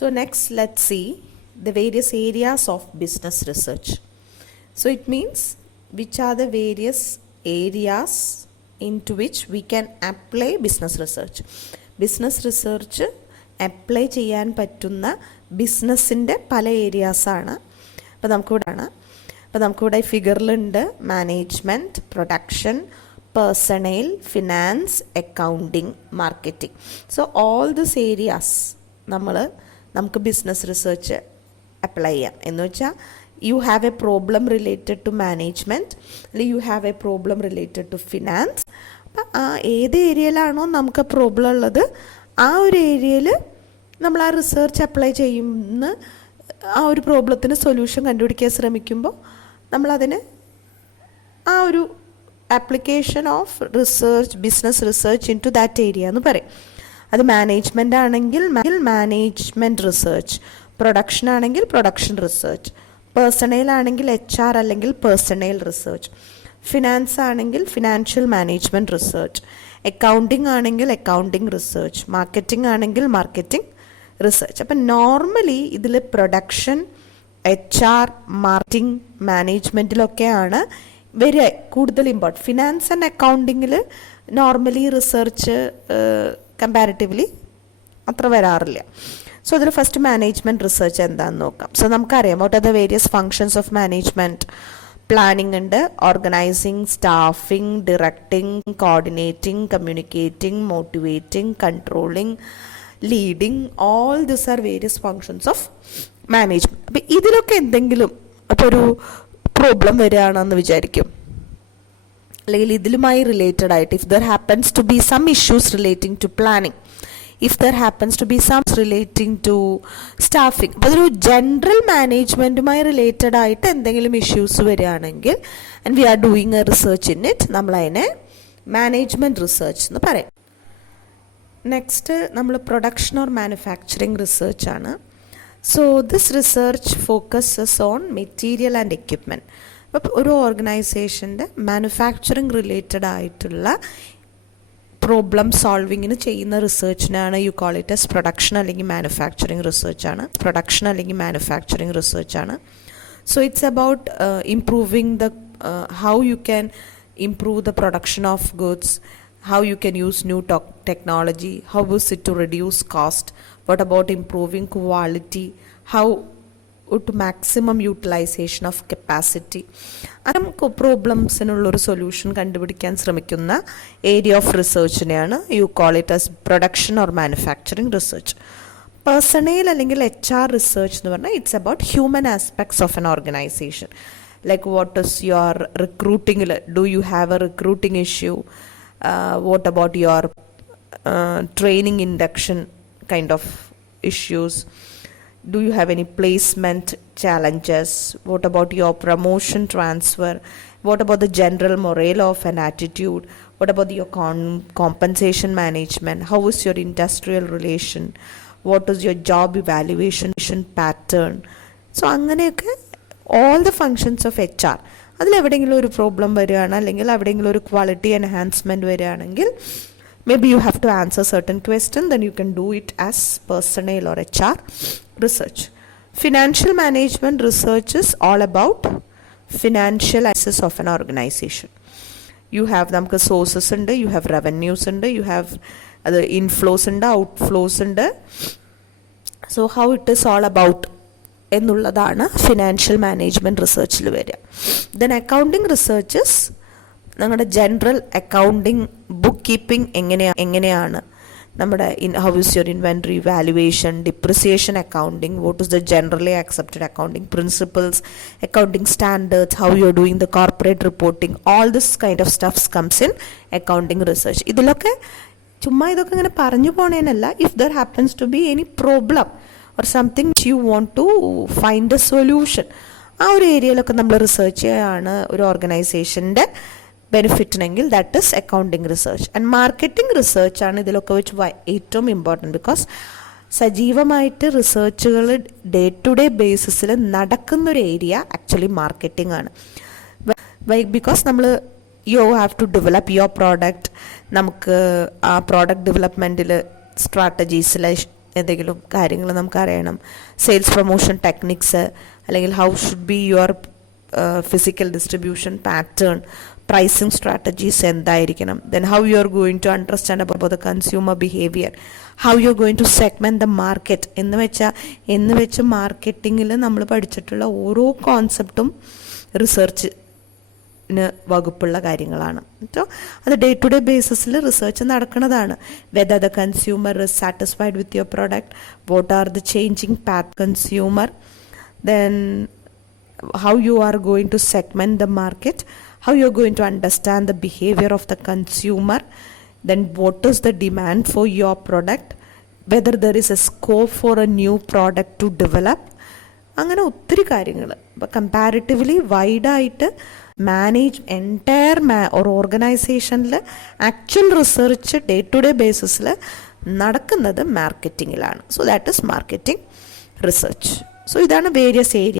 So next, let's see the various areas of business research. So it means which are the various areas into which we can apply business research. Business research apply ചെയ്യാൻ പറ്റുന്ന ബിസിനസ്സിൻ്റെ പല ഏരിയാസാണ്. അപ്പോൾ നമുക്കിവിടെ ഫിഗറിലുണ്ട് management, production, personnel, finance, accounting, marketing. So all this areas നമുക്ക് business research apply ചെയ്യാം. എന്ന് വെച്ചാൽ you have a problem related to management, അല്ലെങ്കിൽ you have a problem related to finance. അപ്പം ആ ഏത് ഏരിയയിലാണോ നമുക്ക് പ്രോബ്ലം ഉള്ളത് ആ ഒരു ഏരിയയിൽ നമ്മൾ ആ റിസർച്ച് അപ്ലൈ ചെയ്യുന്ന ആ ഒരു പ്രോബ്ലത്തിന് സൊല്യൂഷൻ കണ്ടുപിടിക്കാൻ ശ്രമിക്കുമ്പോൾ നമ്മളതിന് ആ ഒരു application of research, business research in to that area എന്ന് പറയും. അത് മാനേജ്മെൻ്റ് ആണെങ്കിൽ മാനേജ്മെൻറ്റ് റിസർച്ച്, പ്രൊഡക്ഷൻ ആണെങ്കിൽ പ്രൊഡക്ഷൻ റിസർച്ച്, പേഴ്സണൽ ആണെങ്കിൽ HR അല്ലെങ്കിൽ പേഴ്സണൽ റിസർച്ച്, ഫിനാൻസ് ആണെങ്കിൽ ഫിനാൻഷ്യൽ മാനേജ്മെൻറ്റ് റിസർച്ച്, അക്കൗണ്ടിങ് ആണെങ്കിൽ അക്കൗണ്ടിങ് റിസർച്ച്, മാർക്കറ്റിംഗ് ആണെങ്കിൽ മാർക്കറ്റിംഗ് റിസർച്ച്. അപ്പം നോർമലി ഇതിൽ പ്രൊഡക്ഷൻ, HR, മാർക്കറ്റിംഗ്, മാനേജ്മെൻറ്റിലൊക്കെയാണ് കൂടുതൽ ഇമ്പോർട്ടൻറ്റ്. ഫിനാൻസ് ആൻഡ് അക്കൗണ്ടിങ്ങിൽ നോർമലി റിസർച്ച് കമ്പാരിറ്റീവ്ലി അത്ര വരാറില്ല. സോ അതിൽ ഫസ്റ്റ് മാനേജ്മെൻറ്റ് റിസർച്ച് എന്താണെന്ന് നോക്കാം. സോ നമുക്കറിയാം what are the various functions of management. Planning ഉണ്ട്, organising, staffing, directing, coordinating, communicating, motivating, controlling, leading. All this are various functions of management. അപ്പം ഇതിലൊക്കെ എന്തെങ്കിലും അപ്പോൾ ഒരു പ്രോബ്ലം വരികയാണെന്ന് വിചാരിക്കും, അല്ലെങ്കിൽ ഇതിലുമായി റിലേറ്റഡ് ആയിട്ട് if there happens to be some issues relating to planning, if there happens to be some relating to staffing, അപ്പോൾ അതൊരു ജനറൽ മാനേജ്മെൻറ്റുമായി റിലേറ്റഡ് ആയിട്ട് എന്തെങ്കിലും ഇഷ്യൂസ് വരികയാണെങ്കിൽ and V R doing a research in it, നമ്മളതിനെ management research എന്ന് പറയും. Next നമ്മൾ പ്രൊഡക്ഷൻ ഓർ മാനുഫാക്ചറിങ് റിസർച്ചാണ്. So this research focuses on material and equipment. അപ്പോൾ ഒരു ഓർഗനൈസേഷൻ്റെ മാനുഫാക്ചറിങ് റിലേറ്റഡ് ആയിട്ടുള്ള പ്രോബ്ലം സോൾവിങ്ങിന് ചെയ്യുന്ന റിസർച്ചിനാണ് you call it as production അല്ലെങ്കിൽ മാനുഫാക്ചറിങ് റിസർച്ചാണ്. So it's about improving the how you can improve the production of goods, how you can use new technology, how is it to reduce cost, what about improving quality, how to maximum utilization of capacity. നമുക്ക് പ്രോബ്ലംസിനുള്ളൊരു solution കണ്ടുപിടിക്കാൻ ശ്രമിക്കുന്ന area of റിസർച്ചിനെയാണ് you call it as production or manufacturing research. Personnel അല്ലെങ്കിൽ HR research എന്ന് പറഞ്ഞാൽ it's about human aspects of an organisation. Like what is your recruiting, do you have a recruiting issue, what about your training induction kind of issues, do you have any placement challenges, what about your promotion transfer, what about the general morale of an attitude, what about your compensation management, how is your industrial relation, what is your job evaluation pattern. So അങ്ങനെയൊക്കെ all the functions of HR. അതിലെവിടെയെങ്കിലും ഒരു problem വരികയാണ് അല്ലെങ്കിൽ എവിടെയെങ്കിലും ഒരു quality enhancement വരികയാണെങ്കിൽ maybe you have to answer certain question, then you can do it as personal or HR research. Financial management research is all about financial access of an organization. You have നമുക്ക് sources ഉണ്ട്, you have revenues ഉണ്ട്, you have അത് inflows ഉണ്ട്, outflows ഉണ്ട്. So how it is all about എന്നുള്ളതാണ് financial management റിസർച്ചിൽ വരിക. Then accounting researches നമ്മുടെ ജനറൽ അക്കൗണ്ടിങ്, ബുക്ക് കീപ്പിംഗ് എങ്ങനെയാണ് നമ്മുടെ how is your inventory valuation, depreciation accounting, what is the generally accepted accounting principles, accounting standards, how you are doing the corporate reporting, all this kind of stuffs comes in accounting research. ഇതിലൊക്കെ ചുമ്മാ ഇതൊക്കെ ഇങ്ങനെ പറഞ്ഞു പോണേനല്ല, if there happens to be any problem or something which you want to find a solution, ആ ഒരു ഏരിയയിലൊക്കെ നമ്മൾ റിസർച്ച് ചെയ്യാണ് ഒരു ഓർഗനൈസേഷൻ്റെ ബെനിഫിറ്റിനെങ്കിൽ that is accounting research. And marketing റിസർച്ചാണ് ഇതിലൊക്കെ വെച്ച് ഏറ്റവും ഇമ്പോർട്ടൻറ്റ്. ബിക്കോസ് സജീവമായിട്ട് റിസർച്ചുകൾ ഡേ ടു ഡേ ബേസിസിൽ നടക്കുന്നൊരു ഏരിയ ആക്ച്വലി മാർക്കറ്റിംഗ് ആണ്. ബിക്കോസ് നമ്മൾ you have to develop your product. നമുക്ക് ആ പ്രോഡക്റ്റ് ഡെവലപ്മെൻറ്റിൽ സ്ട്രാറ്റജീസിൽ എന്തെങ്കിലും കാര്യങ്ങൾ നമുക്കറിയണം, സെയിൽസ് പ്രൊമോഷൻ ടെക്നിക്സ്, അല്ലെങ്കിൽ how should be your physical distribution pattern, pricing strategies എന്തായിരിക്കണം, then how you are going to understand about the consumer behaviour, how you are going to segment the market എന്ന് വെച്ച് മാർക്കറ്റിങ്ങിൽ നമ്മൾ പഠിച്ചിട്ടുള്ള ഓരോ കോൺസെപ്റ്റും റിസർച്ചിന് വകുപ്പുള്ള കാര്യങ്ങളാണ് കേട്ടോ. അത് ഡേ ടു ഡേ ബേസിസിൽ റിസർച്ച് നടക്കുന്നതാണ്. Whether the consumer is satisfied with your product, what are the changing path consumer, then how you are going to segment the market, how you are going to understand the behavior of the consumer, then what is the demand for your product, whether there is a scope for a new product to develop. അങ്ങനെ ഒത്തിരി കാര്യങ്ങൾ ഇപ്പോൾ comparatively വൈഡായിട്ട് entire ഒരു ഓർഗനൈസേഷനിൽ actual research day to day ബേസിസിൽ നടക്കുന്നത് മാർക്കറ്റിങ്ങിലാണ്. So that is marketing research. So ഇതാണ് വേരിയസ് ഏരിയ